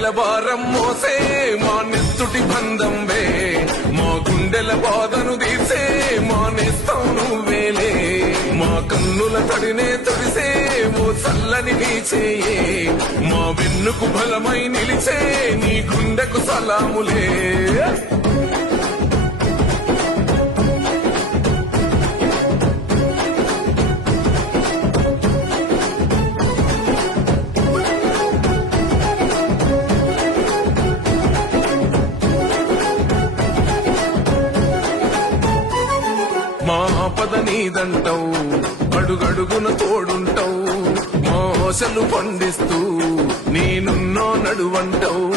గుండెల భారం మోసే మా నెత్తుటి బంధంవే మా గుండెల బాధను తీసే మా నేస్తం నువ్వేలే మా కన్నుల తడినే తొడిసే ఓ చల్లని నీచేయే మా వెన్నుకు బలమై నిలిచే నీ గుండెకు సలాములే మా ఆపద నీదంటావు అడుగడుగున తోడుంటావు మా ఆశలు పండిస్తూ నేనున్నో నడువంటావు